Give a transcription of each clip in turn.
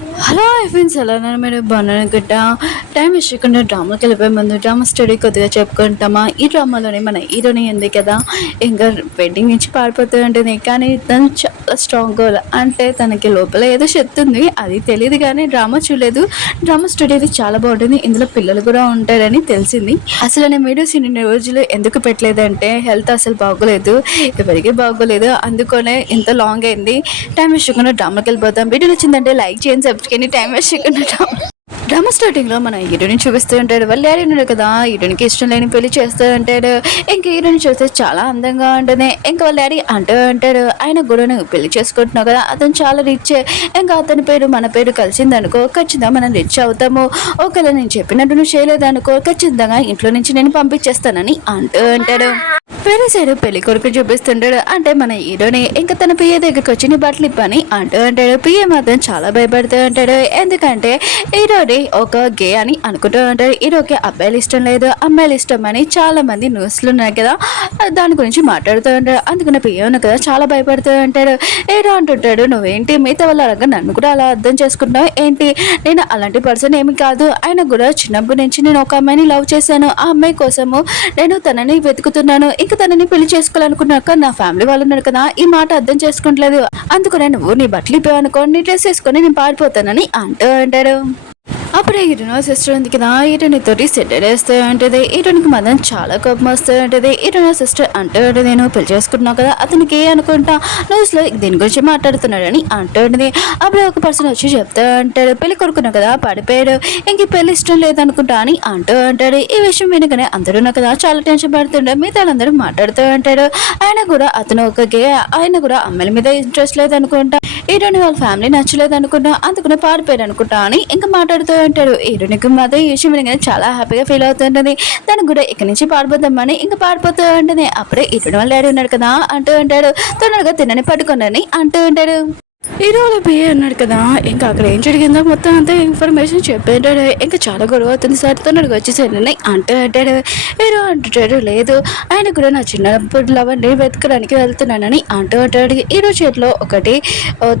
Hello friends ఎలా ఉన్నారు మీరు బాగున్నారు గట్ట టైం ఇష్టకుండా డ్రామాకి వెళ్ళిపోయే ముందు డ్రామా స్టడీ కొద్దిగా చెప్పుకుంటామా ఈ డ్రామాలోనే మన హీరోని ఉంది కదా ఇంకా వెడ్డింగ్ నుంచి పారిపోతూ ఉంటుంది కానీ తను చాలా స్ట్రాంగ్ గర్ల్ అంటే తనకి లోపల ఏదో శక్తి ఉంది అది తెలియదు కానీ డ్రామా చూడలేదు డ్రామా స్టడీ అది చాలా బాగుంటుంది ఇందులో పిల్లలు కూడా ఉంటారని తెలిసింది అసలు నేను వీడియోస్ ఇన్ని రోజులు ఎందుకు పెట్టలేదంటే హెల్త్ అసలు బాగోలేదు ఎవరికి బాగోలేదు అందుకనే ఇంత లాంగ్ అయింది టైం ఇష్టకుండా డ్రామాకి వెళ్ళిపోతాం వీడియో నచ్చిందంటే లైక్ చేయండి సబ్స్క్రైబ్ టైం వేసుకున్న డ్రామా స్టార్టింగ్ లో మన హీరోని చూపిస్తూ ఉంటాడు వాళ్ళు డాడీ ఉన్నాడు కదా హీరోనికి ఇష్టం లేని పెళ్లి చేస్తూ ఉంటాడు ఇంకా హీరోని చూస్తే చాలా అందంగా ఉంటుంది ఇంకా వాళ్ళ డాడీ అంటూ ఉంటాడు ఆయన కూడా నువ్వు పెళ్లి చేసుకుంటున్నావు కదా అతను చాలా రిచ్ ఇంకా అతని పేరు మన పేరు కలిసింది అనుకో ఖచ్చితంగా మనం రిచ్ అవుతాము ఒకవేళ నేను చెప్పినట్టు నువ్వు చేయలేదు అనుకో ఖచ్చితంగా ఇంట్లో నుంచి నేను పంపించేస్తానని అంటూ ఉంటాడు వేరే సైడ్ పెళ్లి కొడుకు చూపిస్తుంటాడు అంటే మన హీరోని ఇంకా తన పియ్య దగ్గరికి వచ్చి నీ బట్టలు ఇప్పని అంటూ అంటాడు పియ్య మాత్రం చాలా భయపడుతూ ఉంటాడు ఎందుకంటే హీరోని ఒక గే అని అనుకుంటూ ఉంటాడు హీరోకి అబ్బాయిలు ఇష్టం లేదు అమ్మాయిలు ఇష్టం అని చాలా మంది న్యూస్లు ఉన్నాయి కదా దాని గురించి మాట్లాడుతూ ఉంటాడు అందుకని పియ్య ఉన్న కదా చాలా భయపడుతూ ఉంటాడు హీరో అంటుంటాడు నువ్వేంటి మిగతా వాళ్ళ అలాగా నన్ను కూడా అలా అర్థం చేసుకుంటున్నావు ఏంటి నేను అలాంటి పర్సన్ ఏమి కాదు ఆయన కూడా చిన్నప్పటి నుంచి నేను ఒక అమ్మాయిని లవ్ చేశాను ఆ అమ్మాయి కోసము నేను తనని వెతుకుతున్నాను ఇంకా తనని పెళ్లి చేసుకోవాలనుకున్నాక నా ఫ్యామిలీ వాళ్ళు ఉన్నారు కదా ఈ మాట అర్థం చేసుకుంటలేదు అందుకనే నువ్వు నీ బట్టలు ఇప్పావనుకో నీ డ్రెస్ వేసుకొని నేను పారిపోతానని అంటూ అంటాడు అప్పుడే హీరోయిన్ సిస్టర్ ఉంది కదా హీరోయిన్ తోటి సెటిల్ వేస్తూ ఉంటుంది హీరోయిన్కి మాత్రం చాలా కోపం వస్తూ ఉంటుంది హీరోయిన్ సిస్టర్ అంటూ ఉంటుంది నేను పెళ్లి చేసుకుంటున్నావు కదా అతనికి అనుకుంటా న్యూస్లో దీని గురించి మాట్లాడుతున్నాడని అంటూ ఉంటుంది అప్పుడే ఒక పర్సన్ వచ్చి చెప్తూ అంటాడు పెళ్లి కొడుకున్నావు కదా పడిపోయాడు ఇంక పెళ్లి ఇష్టం లేదనుకుంటా అని అంటూ అంటాడు ఈ విషయం వినగానే అందరూ కదా చాలా టెన్షన్ పడుతుండే మిగతా వాళ్ళందరూ మాట్లాడుతూ ఉంటాడు ఆయన కూడా అతను ఒక గే ఆయన కూడా అమ్మాయిల మీద ఇంట్రెస్ట్ లేదనుకుంటా హీరోయిన్ వాళ్ళ ఫ్యామిలీ నచ్చలేదు అనుకుంటా అందుకునే పారిపోయాడు అనుకుంటా అని ఇంకా మాట్లాడుతూ అంటాడు హీరోయిన్కి మాత్రం ఈ విషయం వినగానే చాలా హ్యాపీగా ఫీల్ అవుతుంటుంది తనకు కూడా ఇక్కడి నుంచి పారిపోతామని ఇంకా పారిపోతూ ఉంటుంది అప్పుడే హీరోయిన్ వాళ్ళ డాడీ ఉన్నాడు కదా అంటూ ఉంటాడు తొందరగా తినని పట్టుకున్నాని అంటూ ఉంటాడు హీరోలో బిఏ అన్నాడు కదా ఇంకా అక్కడ ఏం జరిగిందో మొత్తం అంతా ఇన్ఫర్మేషన్ చెప్పేటాడు ఇంకా చాలా గొడవ అవుతుంది సార్ తొందరగా వచ్చేసాడని అంటూ అంటాడు హీరో అంటుంటాడు లేదు ఆయన కూడా నా చిన్నప్పుడు లవర్ని వెతకడానికి వెళ్తున్నానని అంటూ అంటాడు హీరో చేతిలో ఒకటి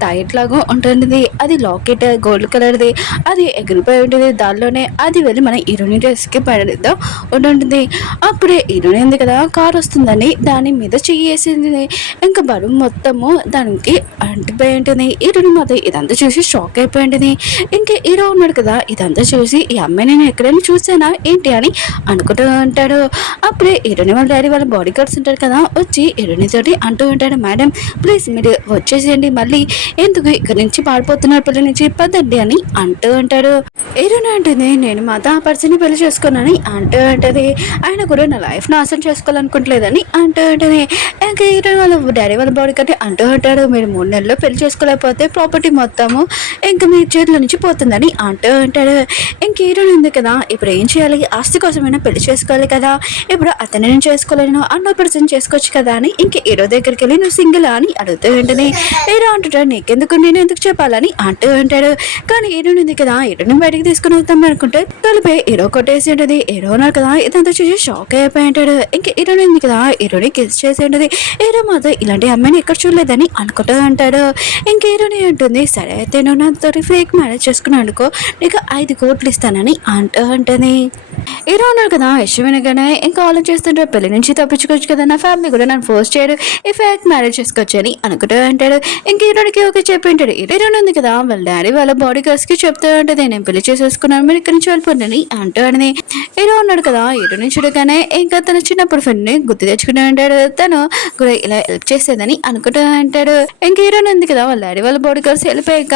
తాయిట్ లాగా ఉంటుంది అది లాకెట్ గోల్డ్ కలర్ది అది ఎగిరిపోయి ఉంటుంది దానిలోనే అది వెళ్ళి మన హీరోని డ్రెస్కి పడిద్దాం ఉంటుంది అప్పుడే హీరోని ఉంది కదా కార్ వస్తుందని దాని మీద చెయ్యేసింది ఇంకా బరువు మొత్తము దానికి అంటిపోయి ఉంటుంది హీరోని మాత్రం ఇదంతా చూసి షాక్ అయిపోయింది ఇంకా హీరో ఉన్నాడు కదా ఇదంతా చూసి ఈ అమ్మాయి నేను ఎక్కడైనా చూసానా ఏంటి అని అనుకుంటూ ఉంటాడు అప్పుడే హీరోని వాళ్ళ డాడీ వాళ్ళ బాడీ గార్డ్స్ ఉంటారు కదా వచ్చి హీరోని తోటి అంటూ ఉంటాడు మేడం ప్లీజ్ మీరు వచ్చేసేయండి మళ్ళీ ఎందుకు ఇక్కడ నుంచి పారిపోతున్నారు పిల్లల నుంచి పదండి అని అంటూ ఉంటాడు హీరోని అంటుంది నేను మాత్రం ఆ పర్సన్ని పెళ్లి చేసుకున్నానని అంటూ ఉంటుంది ఆయన కూడా నా లైఫ్ నాశనం చేసుకోవాలనుకుంటలేదని అంటూ ఉంటుంది ఇంకా హీరోని వాళ్ళ డాడీ వాళ్ళ బాడీ గార్డ్ అంటూ ఉంటాడు మీరు 3 నెలల్లో పెళ్లి చేసుకోలేకపోతే ప్రాపర్టీ మొత్తము ఇంక మీ చేతిలో నుంచి పోతుందని అంటూ ఉంటాడు ఇంక హీరోయిన్ ఉంది కదా ఇప్పుడు ఏం చేయాలి ఆస్తి కోసమైనా పెళ్లి చేసుకోవాలి కదా ఇప్పుడు అతను నేను చేసుకోలేను అన్నో పర్సన్ చేసుకోవచ్చు కదా అని ఇంక హీరో దగ్గరికి వెళ్ళి నువ్వు సింగిల్ అని అడుగుతూ ఉంటుంది హీరో అంటుంటాడు నీకెందుకు నేను ఎందుకు చెప్పాలని అంటూ ఉంటాడు కానీ హీరోయిన్ ఉంది కదా హీరోని బయటికి తీసుకుని వెళ్తాం అనుకుంటే తలపై హీరో కొట్టేసి ఉంటుంది హీరో ఉన్నారు కదా ఇదంతా చూసి షాక్ అయిపోయి ఉంటాడు ఇంక హీరోయిన్ ఉంది కదా హీరోని కిస్ చేసి ఉంటుంది హీరో మాత్రం ఇలాంటి అమ్మాయిని ఎక్కడ చూడలేదని అనుకుంటూ అంటాడు ఇంక హీరోని ఉంటుంది సరే అయితే నువ్వు నాతో ఫేక్ మ్యారేజ్ చేసుకున్నాను అనుకో నీకు 5 కోట్లు ఇస్తానని అంటూ ఉంటుంది హీరో ఉన్నారు కదా ఇష్టం వినగానే ఇంకా ఆలోచిస్తుంటాడు పెళ్లి నుంచి తప్పించుకోవచ్చు కదా నా ఫ్యామిలీ కూడా నన్ను ఫోర్స్ చేయడు ఈ ఫేక్ మ్యారేజ్ చేసుకోవచ్చు అని అనుకుంటూ అంటాడు ఇంక హీరోనికి ఓకే చెప్పి ఉంటాడు హీరోయిన్ ఉంది కదా వాళ్ళ డాడీ వాళ్ళ బాడీ గార్డ్స్ కి చెప్తూ ఉంటుంది నేను పెళ్లి చేసేసుకున్నాను మీరు ఇక్కడి నుంచి వెళ్ళిపోండి అంటూ అని హీరో ఉన్నాడు కదా హీరోని చూడగానే ఇంకా తన చిన్నప్పుడు ఫ్రెండ్ ని గుర్తు తెచ్చుకుంటూ ఉంటాడు తను కూడా ఇలా హెల్ప్ చేసేదని అనుకుంటూ అంటాడు ఇంక హీరోయిన్ ఉంది కదా వాళ్ళ డాడీ వాళ్ళ బాడీ గార్డ్స్ వెళ్ళిపోయాక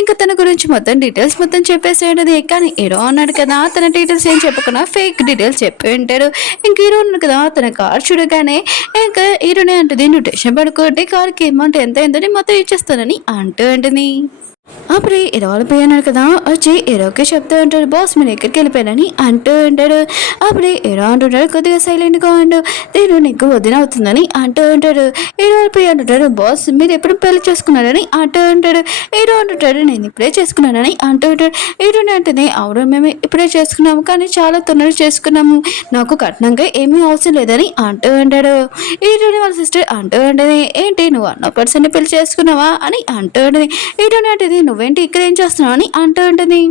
ఇంకా తన గురించి మొత్తం డీటెయిల్స్ మొత్తం చెప్పేసేది కానీ హీరో అన్నాడు కదా తన డీటెయిల్స్ ఏం చెప్పకుండా ఫేక్ డీటెయిల్స్ చెప్పి ఉంటాడు ఇంక హీరో ఉన్నాడు కదా తన కార్ చూడగానే ఇంకా హీరోనే అంటుంది నువ్వు టెన్షన్ పడుకోండి కార్కి అమౌంట్ ఎంత అయిందని మొత్తం ఇచ్చేస్తానని అంటూ ఉంటుంది అప్పుడు హీరో వాళ్ళ అన్నాడు కదా వచ్చి హీరోకి చెప్తూ ఉంటాడు బాస్ మీరు ఎక్కడికి వెళ్ళిపోయానని అంటూ ఉంటాడు అప్పుడు హీరో అంటుంటాడు కొద్దిగా సైలెంట్గా ఉండు నేను నీకు వదిన అవుతుందని అంటూ ఉంటాడు హీరో వాళ్ళ అంటుంటాడు బాస్ మీరు ఎప్పుడు పెళ్లి చేసుకున్నారని అంటూ ఉంటాడు హీరో అంటుంటాడు నేను ఇప్పుడే చేసుకున్నానని అంటూ ఉంటాడు హీరోని అంటుంది అవును మేము ఇప్పుడే చేసుకున్నాము కానీ చాలా తొందరగా చేసుకున్నాము నాకు కట్నంగా ఏమీ అవసరం లేదని అంటూ ఉంటాడు హీరోని వాళ్ళ సిస్టర్ అంటూ ఉంటుంది ఏంటి నువ్వు అన్న పర్సన్ని పెళ్లి చేసుకున్నావా అని అంటూ ఉంటుంది హీరోని అంటే నువ్వే నువ్వేంటి ఇక్కడ ఏం చేస్తున్నావు అని అంటూ ఉంటుంది.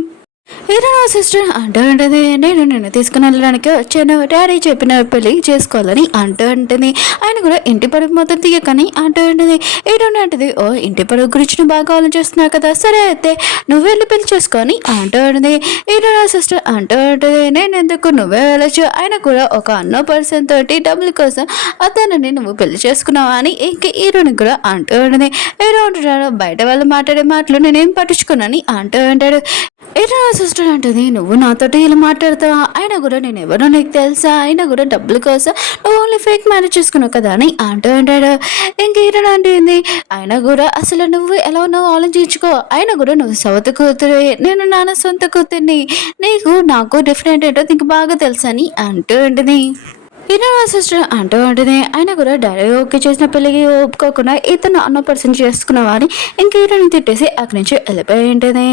హీరో సిస్టర్ అంటూ ఉంటుంది, నేను నిన్ను తీసుకుని వెళ్ళడానికి వచ్చాను, డాడీ చెప్పిన పెళ్లి చేసుకోవాలని అంటూ ఉంటుంది. ఆయన కూడా ఇంటి పరుగు మొత్తం తీయకని అంటూ ఉంటుంది. హీరోని అంటది, ఓ ఇంటి పరుగు గురించి నువ్వు బాగా ఆలోచిస్తున్నావు కదా, సరే అయితే నువ్వు వెళ్ళి పెళ్లి చేసుకొని అంటూ ఉంటుంది. హీరో సిస్టర్ అంటూ ఉంటుంది, నేను ఎందుకు, నువ్వే వెళ్ళచ్చు, ఆయన కూడా ఒక అన్నో పర్సన్ తోటి డబ్బుల కోసం అతనిని నువ్వు పెళ్లి చేసుకున్నావా అని ఇంక హీరోని కూడా అంటూ ఉంటుంది. హీరో అంటున్నాడు, బయట వాళ్ళు మాట్లాడే మాటలు నేనేం పట్టించుకున్నాని అంటూ ఉంటాడు. ఏరా సిస్టర్ అంటుంది, నువ్వు నాతోటి ఇలా మాట్లాడతావా, అయినా కూడా నేను ఎవరో నీకు తెలుసా, అయినా కూడా డబ్బుల కోసం నువ్వు ఓన్లీ ఫేక్ మ్యారేజ్ చేసుకున్నావు కదా అని అంటూ అంటాడు. ఇంక హీరోని అంటుంది, అయినా కూడా అసలు నువ్వు ఎలా ఉన్నావు ఆలోచించుకో, అయినా కూడా నువ్వు సొంత కూతురు, నేను నాన్న సొంత కూతుర్ని, నాకు డిఫరెంట్ ఏంటో నీకు బాగా తెలుసా అని అంటూ ఉంటుంది. హీరో సిస్టర్ అంటూ ఉంటుంది, ఆయన కూడా డాడీ ఓకే చేసిన పెళ్ళికి ఒప్పుకోకుండా ఇతను అన్న పర్సన్ చేసుకున్నావా అని ఇంక హీరోని తిట్టేసి అక్కడి నుంచి వెళ్ళిపోయి ఉంటుంది.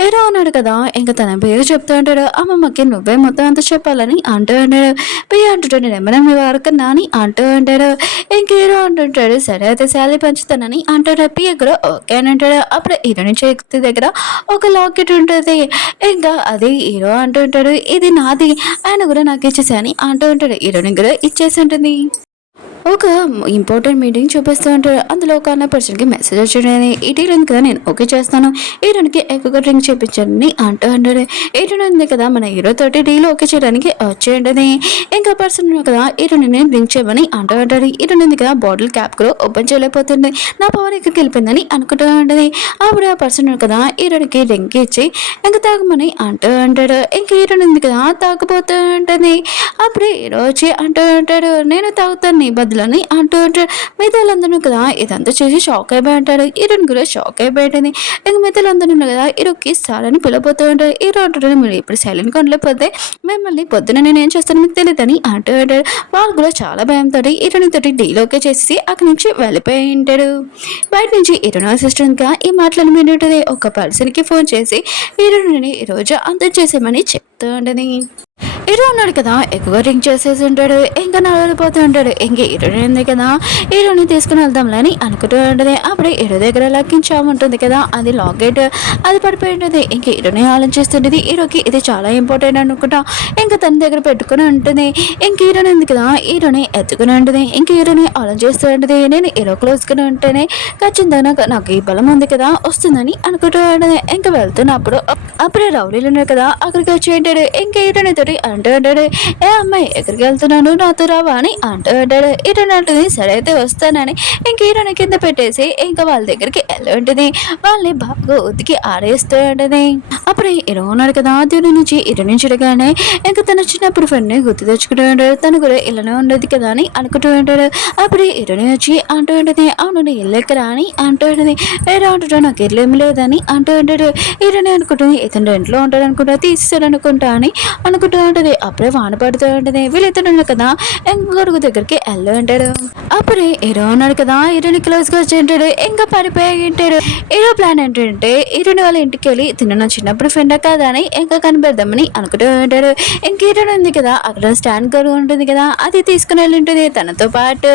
హీరో అన్నాడు కదా, ఇంకా తన పేరు చెప్తూ ఉంటాడు, అమ్మమ్మకి నువ్వే మొత్తం అంతా చెప్పాలని అంటూ ఉంటాడు. పియ్య అంటుంటాడు, నేను ఏమైనా మీ వారికన్నా అని అంటూ ఉంటాడు. ఇంక హీరో అంటుంటాడు, సరే అయితే శాలరీ పెంచుతానని అంటాడు. పియ్య కూడా ఓకే అని అంటాడు. అప్పుడు హీరోని చేతి దగ్గర ఒక లాకెట్ ఉంటుంది. ఇంకా అది హీరో అంటుంటాడు, ఇది నాది, ఆయన కూడా నాకు ఇచ్చేసి అని అంటూ ఉంటాడు. హీరోని కూడా ఇచ్చేసి ఉంటుంది. ఒక ఇంపార్టెంట్ మీటింగ్ చూపిస్తూ ఉంటాడు. అందులో ఒక అన్న పర్సన్కి మెసేజ్ వచ్చాడని, ఈటీలో ఉంది కదా నేను ఓకే చేస్తాను, హీరోనికి ఎక్కువగా డ్రింక్ చేయించండి అంటూ అంటాడు. హీరోని ఉంది కదా మన హీరో తోటి డీల్ ఓకే చేయడానికి వచ్చేయండి. ఇంకా పర్సన్ కదా హీరోని నేను డ్రింక్ చేయమని అంటూ అంటాడు. హీరోని ఉంది కదా బాటిల్ క్యాప్ కూడా ఓపెన్ చేయలేకపోతుంది, నా పవర్ ఎక్కడికి వెళ్ళిపోయిందని అనుకుంటూ ఉంటుంది. అప్పుడు ఆ పర్సన్ కదా హీరోనికి డ్రింక్ ఇచ్చి ఇంకా తాగమని అంటూ అంటాడు. ఇంకా హీరోని ఉంది కదా తాగపోతూ ఉంటుంది. అప్పుడు హీరో వచ్చి అంటూ ఉంటాడు, నేను తాగుతాను నీ బదులని అంటూ ఉంటాడు. మిగతాలందరూ కదా ఇదంతా చేసి షాక్ అయిపోయి అంటాడు. హీరోని కూడా షాక్ అయిపోయింది. ఇంక మిగతాలందరూ కదా హీరోకి సారని పిలవబోతూ ఉంటాడు. హీరో అంటాడు, మీరు ఇప్పుడు సైలెంట్గా ఉండలేకపోతే మిమ్మల్ని పొద్దున నేను ఏం చేస్తాను మీకు తెలియదని అంటూ ఉంటాడు. వాళ్ళు కూడా చాలా భయంతో హీరోని తోటి డీల్ ఓకే చేసి అక్కడి నుంచి వెళ్ళిపోయి ఉంటాడు. బయట నుంచి హీరోని అసిస్టెంట్గా ఈ మాటలను వింటుంటుంది. ఒక పర్సన్కి ఫోన్ చేసి హీరోని ఈరోజు అంతం చేసేమని చెప్తూ ఉంటుంది. హీరో ఉన్నాడు కదా ఎక్కువ డ్రింక్ చేసేసి ఉంటాడు. ఇంకా నడవలిపోతూ ఉంటాడు. ఇంక హీరోని ఉంది కదా హీరోని తీసుకుని వెళ్దాంలే అని అనుకుంటూ ఉంటుంది. అప్పుడే హీరో దగ్గర లక్కించాము ఉంటుంది కదా అది లాకెట్, అది పడిపోయి ఉంటుంది. ఇంక హీరోని ఆలోచిస్తుంటుంది. హీరోకి ఇది చాలా ఇంపార్టెంట్ అనుకుంటా. ఇంకా తన దగ్గర పెట్టుకుని ఉంటుంది. ఇంక హీరోని ఉంది కదా హీరోని ఎత్తుకుని ఉంటుంది. ఇంక హీరోని ఆలోచిస్తూ ఉంటుంది, నేను హీరో క్లోజ్గా ఉంటేనే ఖచ్చితంగా నాకు ఈ బలం ఉంది కదా వస్తుందని అనుకుంటూ ఉంటుంది. ఇంకా వెళ్తున్నప్పుడు అప్పుడే రౌడీలు ఉన్నారు కదా అక్కడికి వచ్చి ఉంటాడు. ఇంకా హీరోని తోటి అంటూ ఉంటాడు, ఏ అమ్మాయి ఎక్కడికి వెళ్తున్నాను నాతో రావా అని అంటూ ఉంటాడు. హీరోని అంటుంది, సరే అయితే వస్తానని ఇంక హీరోని కింద పెట్టేసి ఇంకా వాళ్ళ దగ్గరికి వెళ్ళి ఉంటుంది. వాళ్ళని బాగా ఉతికి ఆడేస్తూ ఉంటుంది. అప్పుడు హీరో ఉన్నాడు కదా దీని నుంచి హీరోని చూడగానే ఇంకా తన చిన్నప్పుడు ఫ్రెండ్ని గుర్తు తెచ్చుకుంటూ ఉంటాడు. తను కూడా ఇలానే ఉండదు కదా అని అనుకుంటూ ఉంటాడు. అప్పుడు హీరోని వచ్చి అంటూ ఉంటుంది, అవును నీ ఇల్లు ఎక్కరా అని అంటూ ఉంటుంది. హీరో అంటుంటా నాకు ఇల్లు ఏమి లేదని అంటూ ఉంటాడు. హీరోని అనుకుంటుంది, ఇతను ఇంట్లో ఉంటాడు అనుకుంటా తీసేసాడు అనుకుంటా అని అనుకుంటూ ఉంటుంది. అప్పుడే వాన పడుతూ ఉంటుంది. వీళ్ళిద్దరు కదా ఇంకొడుకు దగ్గరికి వెళ్ళి ఉంటాడు. అప్పుడే హీరో ఉన్నాడు కదా హీరోని క్లోజ్గా వచ్చి ఉంటాడు. ఇంకా పడిపోయి ఉంటాడు. హీరో ప్లాన్ ఏంటంటే హీరోని వాళ్ళ ఇంటికి వెళ్ళి తిన్న నా చిన్నప్పుడు ఫ్రెండ్ కాదా అని ఇంకా కనిపెడదామని అనుకుంటూ ఉంటాడు. ఇంక హీరోని ఉంది కదా అక్కడ స్టాండ్ గరు ఉంటుంది కదా అది తీసుకుని వెళ్ళి ఉంటుంది తనతో పాటు.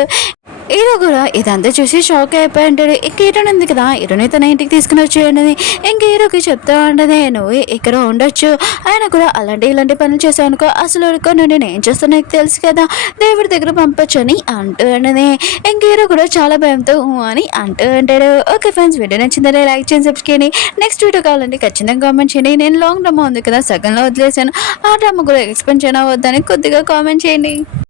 హీరో కూడా ఇదంతా చూసి షాక్ అయిపోయి ఉంటాడు. ఇంక హీరోని ఉంది కదా హీరోని తన ఇంటికి తీసుకుని వచ్చేయండి. ఇంక హీరోకి చెప్తా ఉండదు, నువ్వు ఇక్కడ ఉండొచ్చు, ఆయన కూడా ఇలాంటి పనులు చేసావు అనుకో అసలు నేను ఏం చేస్తాను నీకు తెలుసు కదా, దేవుడి దగ్గర పంపొచ్చు అని అంటూ ఉండదు. ఇంక హీరో కూడా చాలా భయంతో అని అంటూ ఉంటాడు. ఓకే ఫ్రెండ్స్, వీడియో నచ్చిందని లైక్ చేయండి, సబ్స్క్రైబ్ చేయండి. నెక్స్ట్ వీడియో కావాలంటే ఖచ్చితంగా కామెంట్ చేయండి. నేను లాంగ్ డ్రామా ఉంది కదా సగంలో వదిలేసాను, ఆ డ్రామా కూడా ఎక్స్ప్లెయిన్ చేయనా వద్దని కొద్దిగా కామెంట్ చేయండి.